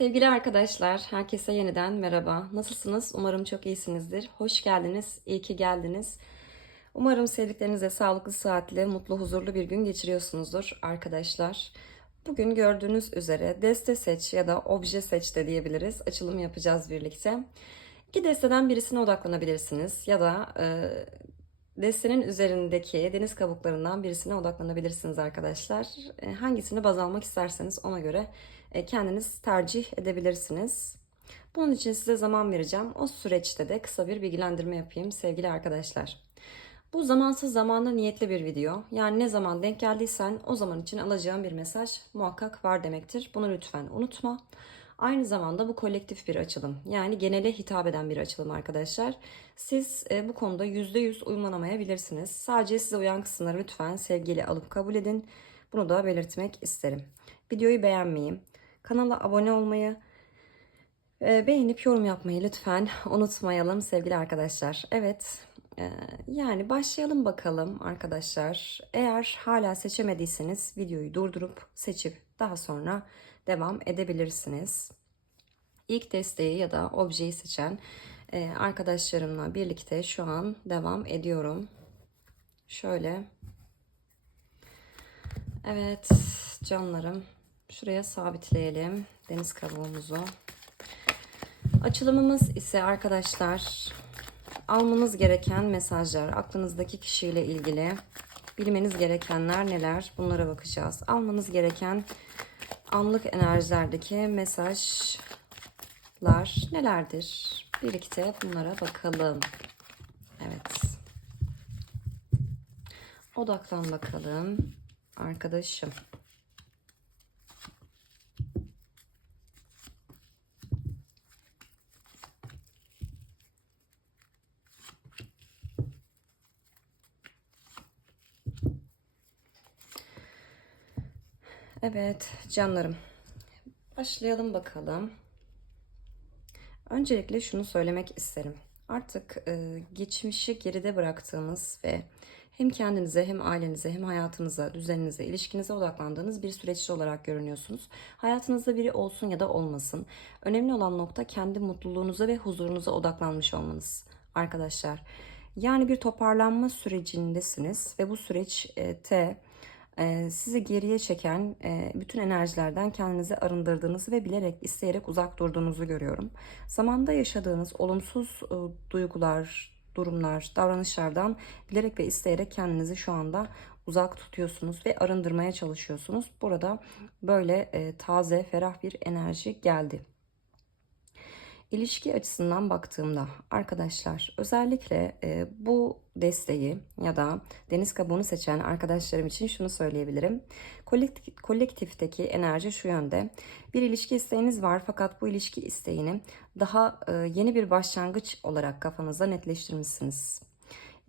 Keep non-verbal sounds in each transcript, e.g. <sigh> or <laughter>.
Sevgili arkadaşlar, herkese yeniden merhaba. Nasılsınız? Umarım çok iyisinizdir. Hoş geldiniz, iyi ki geldiniz. Umarım sevdiklerinizle sağlıklı, saatli, mutlu, huzurlu bir gün geçiriyorsunuzdur arkadaşlar. Bugün gördüğünüz üzere deste seç ya da obje seç de diyebiliriz. Açılım yapacağız birlikte. İki desteden birisine odaklanabilirsiniz ya da e, destenin üzerindeki deniz kabuklarından birisine odaklanabilirsiniz arkadaşlar. E, hangisini baz almak isterseniz ona göre e, kendiniz tercih edebilirsiniz. Bunun için size zaman vereceğim. O süreçte de kısa bir bilgilendirme yapayım sevgili arkadaşlar. Bu zamansız zamanda niyetli bir video. Yani ne zaman denk geldiysen o zaman için alacağım bir mesaj muhakkak var demektir. Bunu lütfen unutma. Aynı zamanda bu kolektif bir açılım. Yani genele hitap eden bir açılım arkadaşlar. Siz e, bu konuda %100 uymanamayabilirsiniz. Sadece size uyan kısımları lütfen sevgiyle alıp kabul edin. Bunu da belirtmek isterim. Videoyu beğenmeyi, kanala abone olmayı, e, beğenip yorum yapmayı lütfen <laughs> unutmayalım sevgili arkadaşlar. Evet, e, yani başlayalım bakalım arkadaşlar. Eğer hala seçemediyseniz videoyu durdurup seçip daha sonra devam edebilirsiniz. İlk desteği ya da objeyi seçen e, arkadaşlarımla birlikte şu an devam ediyorum. Şöyle. Evet canlarım. Şuraya sabitleyelim deniz kabuğumuzu. Açılımımız ise arkadaşlar almanız gereken mesajlar, aklınızdaki kişiyle ilgili bilmeniz gerekenler neler bunlara bakacağız. Almanız gereken anlık enerjilerdeki mesajlar nelerdir? Birlikte bunlara bakalım. Evet. Odaklan bakalım arkadaşım. Evet canlarım. Başlayalım bakalım. Öncelikle şunu söylemek isterim. Artık e, geçmişi geride bıraktığınız ve hem kendinize hem ailenize hem hayatınıza, düzeninize, ilişkinize odaklandığınız bir süreçte olarak görünüyorsunuz. Hayatınızda biri olsun ya da olmasın. Önemli olan nokta kendi mutluluğunuza ve huzurunuza odaklanmış olmanız arkadaşlar. Yani bir toparlanma sürecindesiniz ve bu süreçte sizi geriye çeken bütün enerjilerden kendinizi arındırdığınızı ve bilerek, isteyerek uzak durduğunuzu görüyorum. Zamanda yaşadığınız olumsuz duygular, durumlar, davranışlardan bilerek ve isteyerek kendinizi şu anda uzak tutuyorsunuz ve arındırmaya çalışıyorsunuz. Burada böyle taze, ferah bir enerji geldi. İlişki açısından baktığımda arkadaşlar özellikle e, bu desteği ya da deniz kabuğunu seçen arkadaşlarım için şunu söyleyebilirim. Kolektif, kolektifteki enerji şu yönde. Bir ilişki isteğiniz var fakat bu ilişki isteğini daha e, yeni bir başlangıç olarak kafanızda netleştirmişsiniz.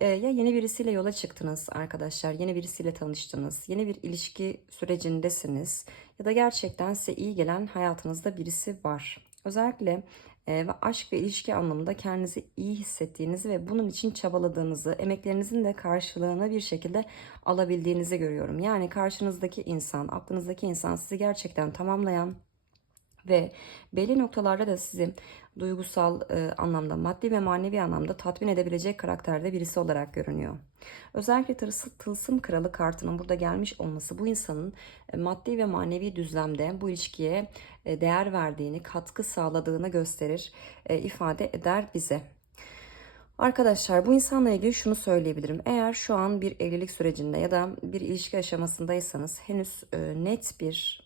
E, ya yeni birisiyle yola çıktınız arkadaşlar, yeni birisiyle tanıştınız, yeni bir ilişki sürecindesiniz ya da gerçekten size iyi gelen hayatınızda birisi var. Özellikle ve aşk ve ilişki anlamında kendinizi iyi hissettiğinizi ve bunun için çabaladığınızı, emeklerinizin de karşılığını bir şekilde alabildiğinizi görüyorum. Yani karşınızdaki insan, aklınızdaki insan sizi gerçekten tamamlayan ve belli noktalarda da sizi duygusal e, anlamda, maddi ve manevi anlamda tatmin edebilecek karakterde birisi olarak görünüyor. Özellikle tılsım, tılsım kralı kartının burada gelmiş olması bu insanın e, maddi ve manevi düzlemde bu ilişkiye e, değer verdiğini, katkı sağladığını gösterir, e, ifade eder bize. Arkadaşlar bu insanla ilgili şunu söyleyebilirim. Eğer şu an bir evlilik sürecinde ya da bir ilişki aşamasındaysanız henüz e, net bir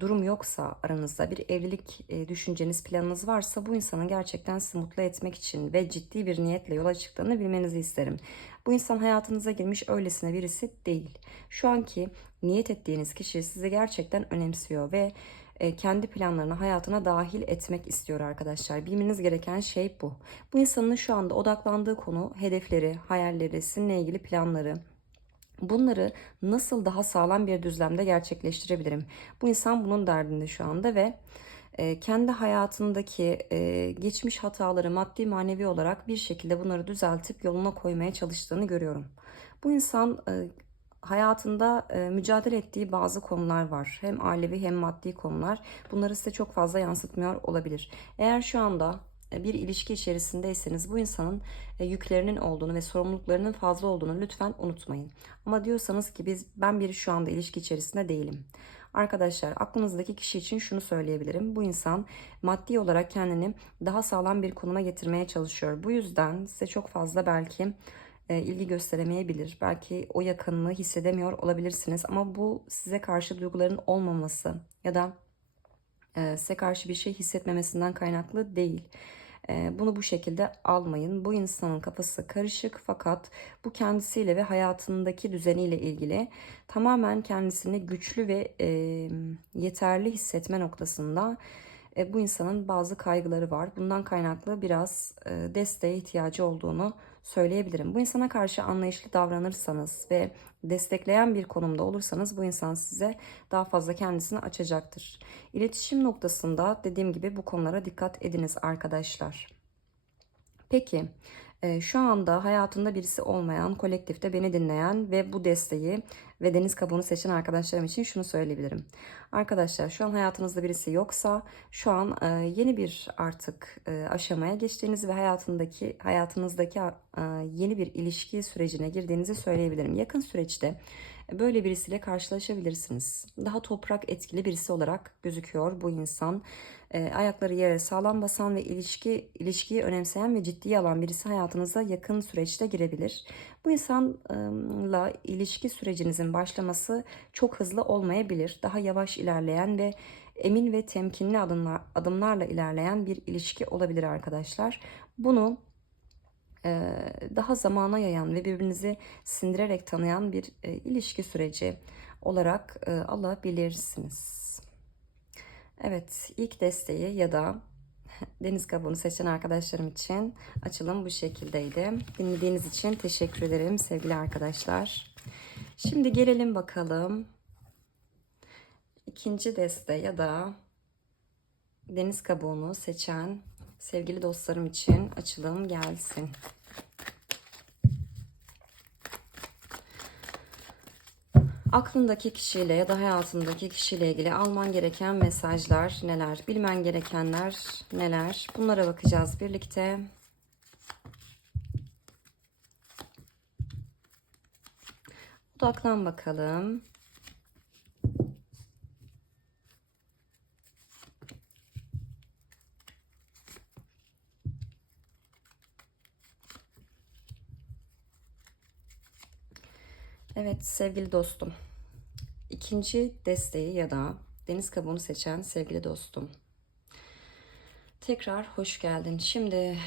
durum yoksa aranızda bir evlilik düşünceniz planınız varsa bu insanın gerçekten sizi mutlu etmek için ve ciddi bir niyetle yola çıktığını bilmenizi isterim. Bu insan hayatınıza girmiş öylesine birisi değil. Şu anki niyet ettiğiniz kişi sizi gerçekten önemsiyor ve kendi planlarını hayatına dahil etmek istiyor arkadaşlar. Bilmeniz gereken şey bu. Bu insanın şu anda odaklandığı konu hedefleri, hayalleri, sizinle ilgili planları, Bunları nasıl daha sağlam bir düzlemde gerçekleştirebilirim? Bu insan bunun derdinde şu anda ve e, kendi hayatındaki e, geçmiş hataları maddi manevi olarak bir şekilde bunları düzeltip yoluna koymaya çalıştığını görüyorum. Bu insan e, hayatında mücadele ettiği bazı konular var. Hem ailevi hem maddi konular. Bunları size çok fazla yansıtmıyor olabilir. Eğer şu anda bir ilişki içerisindeyseniz bu insanın e, yüklerinin olduğunu ve sorumluluklarının fazla olduğunu lütfen unutmayın. Ama diyorsanız ki biz ben bir şu anda ilişki içerisinde değilim. Arkadaşlar aklınızdaki kişi için şunu söyleyebilirim. Bu insan maddi olarak kendini daha sağlam bir konuma getirmeye çalışıyor. Bu yüzden size çok fazla belki e, ilgi gösteremeyebilir. Belki o yakınlığı hissedemiyor olabilirsiniz ama bu size karşı duyguların olmaması ya da e, size karşı bir şey hissetmemesinden kaynaklı değil. E, bunu bu şekilde almayın. Bu insanın kafası karışık fakat bu kendisiyle ve hayatındaki düzeniyle ilgili tamamen kendisini güçlü ve yeterli hissetme noktasında e, bu insanın bazı kaygıları var. Bundan kaynaklı biraz desteğe ihtiyacı olduğunu söyleyebilirim. Bu insana karşı anlayışlı davranırsanız ve destekleyen bir konumda olursanız bu insan size daha fazla kendisini açacaktır. İletişim noktasında dediğim gibi bu konulara dikkat ediniz arkadaşlar. Peki şu anda hayatında birisi olmayan, kolektifte beni dinleyen ve bu desteği ve deniz kabuğunu seçen arkadaşlarım için şunu söyleyebilirim. Arkadaşlar şu an hayatınızda birisi yoksa şu an e, yeni bir artık e, aşamaya geçtiğiniz ve hayatındaki hayatınızdaki yeni bir ilişki sürecine girdiğinizi söyleyebilirim. Yakın süreçte böyle birisiyle karşılaşabilirsiniz. Daha toprak etkili birisi olarak gözüküyor bu insan. E, ayakları yere sağlam basan ve ilişki ilişkiyi önemseyen ve ciddiye alan birisi hayatınıza yakın süreçte girebilir. Bu insanla ilişki sürecinizin başlaması çok hızlı olmayabilir. Daha yavaş ilerleyen ve emin ve temkinli adımlar, adımlarla ilerleyen bir ilişki olabilir arkadaşlar. Bunu daha zamana yayan ve birbirinizi sindirerek tanıyan bir ilişki süreci olarak alabilirsiniz. Evet, ilk desteği ya da <laughs> deniz kabuğunu seçen arkadaşlarım için açılım bu şekildeydi. Dinlediğiniz için teşekkür ederim sevgili arkadaşlar. Şimdi gelelim bakalım. ikinci deste ya da deniz kabuğunu seçen sevgili dostlarım için açılım gelsin. Aklındaki kişiyle ya da hayatındaki kişiyle ilgili alman gereken mesajlar neler? Bilmen gerekenler neler? Bunlara bakacağız birlikte. Odaklan bakalım. Evet sevgili dostum. İkinci desteği ya da deniz kabuğunu seçen sevgili dostum. Tekrar hoş geldin. Şimdi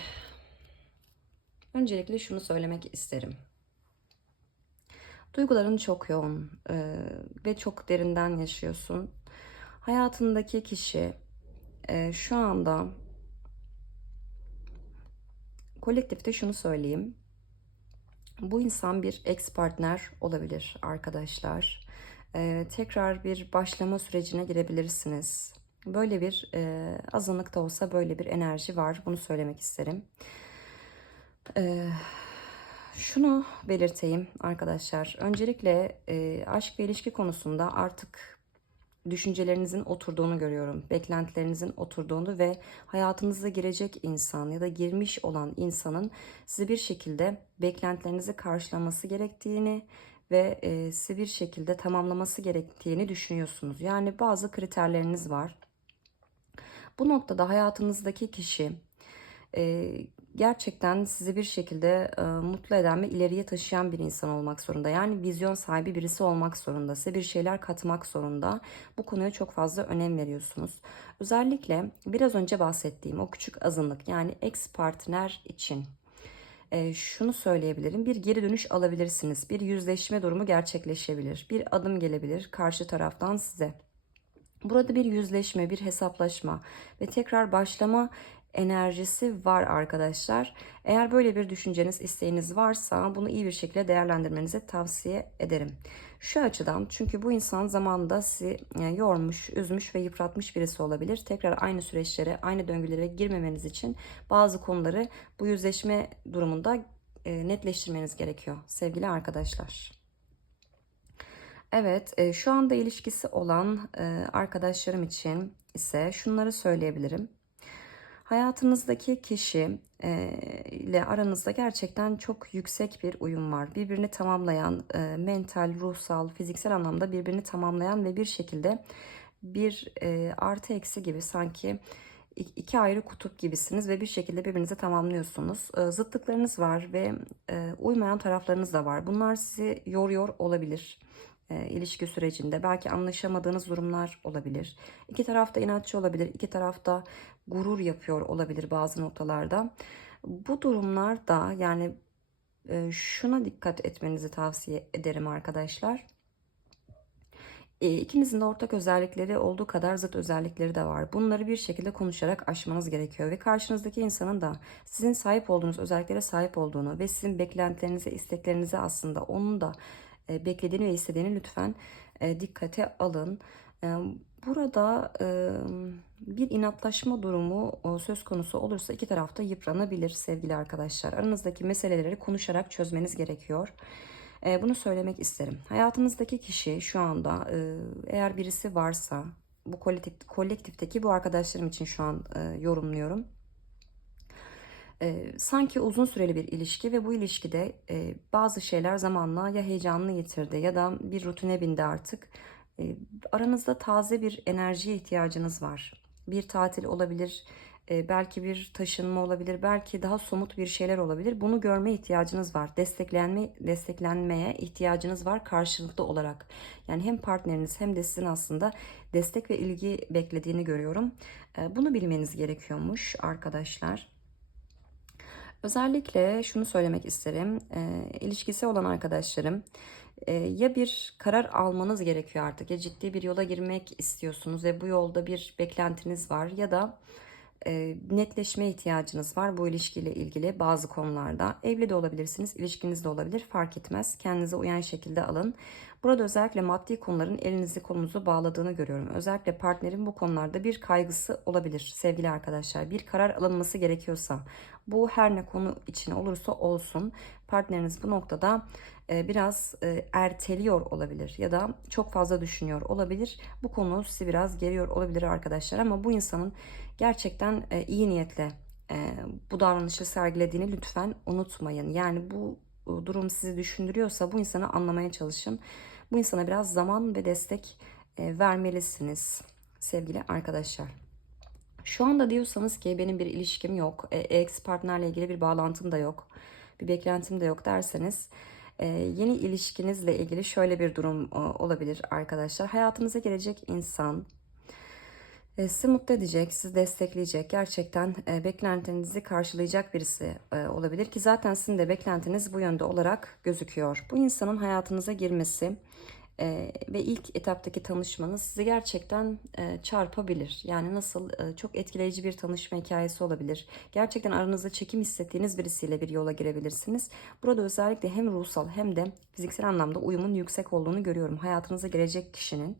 öncelikle şunu söylemek isterim. Duyguların çok yoğun e, ve çok derinden yaşıyorsun. Hayatındaki kişi e, şu anda kolektifte şunu söyleyeyim bu insan bir ex partner olabilir arkadaşlar. Ee, tekrar bir başlama sürecine girebilirsiniz. Böyle bir e, azınlık da olsa böyle bir enerji var. Bunu söylemek isterim. Ee, şunu belirteyim arkadaşlar. Öncelikle e, aşk ve ilişki konusunda artık düşüncelerinizin oturduğunu görüyorum. Beklentilerinizin oturduğunu ve hayatınıza girecek insan ya da girmiş olan insanın sizi bir şekilde beklentilerinizi karşılaması gerektiğini ve e, sizi bir şekilde tamamlaması gerektiğini düşünüyorsunuz. Yani bazı kriterleriniz var. Bu noktada hayatınızdaki kişi e, gerçekten sizi bir şekilde e, mutlu eden ve ileriye taşıyan bir insan olmak zorunda. Yani vizyon sahibi birisi olmak zorunda. Size bir şeyler katmak zorunda. Bu konuya çok fazla önem veriyorsunuz. Özellikle biraz önce bahsettiğim o küçük azınlık yani ex partner için e, şunu söyleyebilirim. Bir geri dönüş alabilirsiniz. Bir yüzleşme durumu gerçekleşebilir. Bir adım gelebilir karşı taraftan size. Burada bir yüzleşme, bir hesaplaşma ve tekrar başlama enerjisi var arkadaşlar. Eğer böyle bir düşünceniz, isteğiniz varsa bunu iyi bir şekilde değerlendirmenizi tavsiye ederim. Şu açıdan çünkü bu insan zamanında sizi e, yormuş, üzmüş ve yıpratmış birisi olabilir. Tekrar aynı süreçlere, aynı döngülere girmemeniz için bazı konuları bu yüzleşme durumunda e, netleştirmeniz gerekiyor sevgili arkadaşlar. Evet, e, şu anda ilişkisi olan arkadaşlarım için ise şunları söyleyebilirim. Hayatınızdaki kişi e, ile aranızda gerçekten çok yüksek bir uyum var. Birbirini tamamlayan, e, mental, ruhsal, fiziksel anlamda birbirini tamamlayan ve bir şekilde bir e, artı eksi gibi sanki ik- iki ayrı kutup gibisiniz ve bir şekilde birbirinizi tamamlıyorsunuz. Zıtlıklarınız var ve uymayan taraflarınız da var. Bunlar sizi yoruyor olabilir e, ilişki sürecinde. Belki anlaşamadığınız durumlar olabilir. İki taraf da inatçı olabilir. İki taraf da gurur yapıyor olabilir bazı noktalarda. Bu durumlarda yani e, şuna dikkat etmenizi tavsiye ederim arkadaşlar. E, İkinizin de ortak özellikleri olduğu kadar zıt özellikleri de var. Bunları bir şekilde konuşarak aşmanız gerekiyor ve karşınızdaki insanın da sizin sahip olduğunuz özelliklere sahip olduğunu ve sizin beklentilerinize, isteklerinize aslında onun da beklediğini ve istediğini lütfen e, dikkate alın. E, Burada e, bir inatlaşma durumu e, söz konusu olursa iki tarafta yıpranabilir sevgili arkadaşlar. Aranızdaki meseleleri konuşarak çözmeniz gerekiyor. E, Bunu söylemek isterim. Hayatınızdaki kişi şu anda e, eğer birisi varsa bu kolektif, kolektifteki bu arkadaşlarım için şu an e, yorumluyorum. E, sanki uzun süreli bir ilişki ve bu ilişkide e, bazı şeyler zamanla ya heyecanını yitirdi ya da bir rutine bindi artık. E, aranızda taze bir enerjiye ihtiyacınız var. Bir tatil olabilir, e, belki bir taşınma olabilir, belki daha somut bir şeyler olabilir. Bunu görme ihtiyacınız var. Desteklenme, desteklenmeye ihtiyacınız var karşılıklı olarak. Yani hem partneriniz hem de sizin aslında destek ve ilgi beklediğini görüyorum. E, bunu bilmeniz gerekiyormuş arkadaşlar. Özellikle şunu söylemek isterim. E, ilişkisi olan arkadaşlarım e, ya bir karar almanız gerekiyor artık ya ciddi bir yola girmek istiyorsunuz ve bu yolda bir beklentiniz var ya da e, netleşme ihtiyacınız var bu ilişkiyle ilgili bazı konularda. Evli de olabilirsiniz, ilişkiniz de olabilir fark etmez. Kendinize uyan şekilde alın. Burada özellikle maddi konuların elinizi kolunuzu bağladığını görüyorum. Özellikle partnerin bu konularda bir kaygısı olabilir sevgili arkadaşlar. Bir karar alınması gerekiyorsa bu her ne konu için olursa olsun partneriniz bu noktada e, biraz e, erteliyor olabilir ya da çok fazla düşünüyor olabilir. Bu konu sizi biraz geriyor olabilir arkadaşlar ama bu insanın gerçekten e, iyi niyetle bu davranışı sergilediğini lütfen unutmayın. Yani bu durum sizi düşündürüyorsa bu insanı anlamaya çalışın. Bu insana biraz zaman ve destek vermelisiniz sevgili arkadaşlar. Şu anda diyorsanız ki benim bir ilişkim yok, ex partnerle ilgili bir bağlantım da yok, bir beklentim de yok derseniz e, yeni ilişkinizle ilgili şöyle bir durum e, olabilir arkadaşlar. Hayatınıza gelecek insan e, sizi mutlu edecek, sizi destekleyecek, gerçekten e, beklentinizi karşılayacak birisi e, olabilir ki zaten sizin de beklentiniz bu yönde olarak gözüküyor. Bu insanın hayatınıza girmesi e, ve ilk etaptaki tanışmanız sizi gerçekten e, çarpabilir. Yani nasıl e, çok etkileyici bir tanışma hikayesi olabilir. Gerçekten aranızda çekim hissettiğiniz birisiyle bir yola girebilirsiniz. Burada özellikle hem ruhsal hem de fiziksel anlamda uyumun yüksek olduğunu görüyorum. Hayatınıza gelecek kişinin.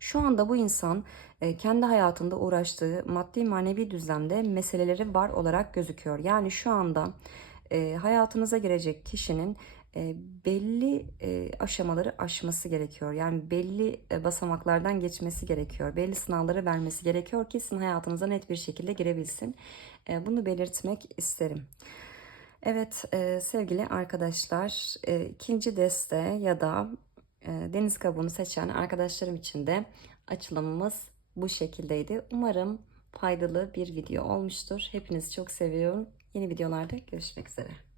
Şu anda bu insan e, kendi hayatında uğraştığı maddi manevi düzlemde meseleleri var olarak gözüküyor. Yani şu anda e, hayatınıza girecek kişinin e, belli aşamaları aşması gerekiyor. Yani belli basamaklardan geçmesi gerekiyor. Belli sınavları vermesi gerekiyor ki sizin hayatınıza net bir şekilde girebilsin. Bunu belirtmek isterim. Evet sevgili arkadaşlar ikinci deste ya da deniz kabuğunu seçen arkadaşlarım için de açılımımız bu şekildeydi. Umarım faydalı bir video olmuştur. Hepinizi çok seviyorum. Yeni videolarda görüşmek üzere.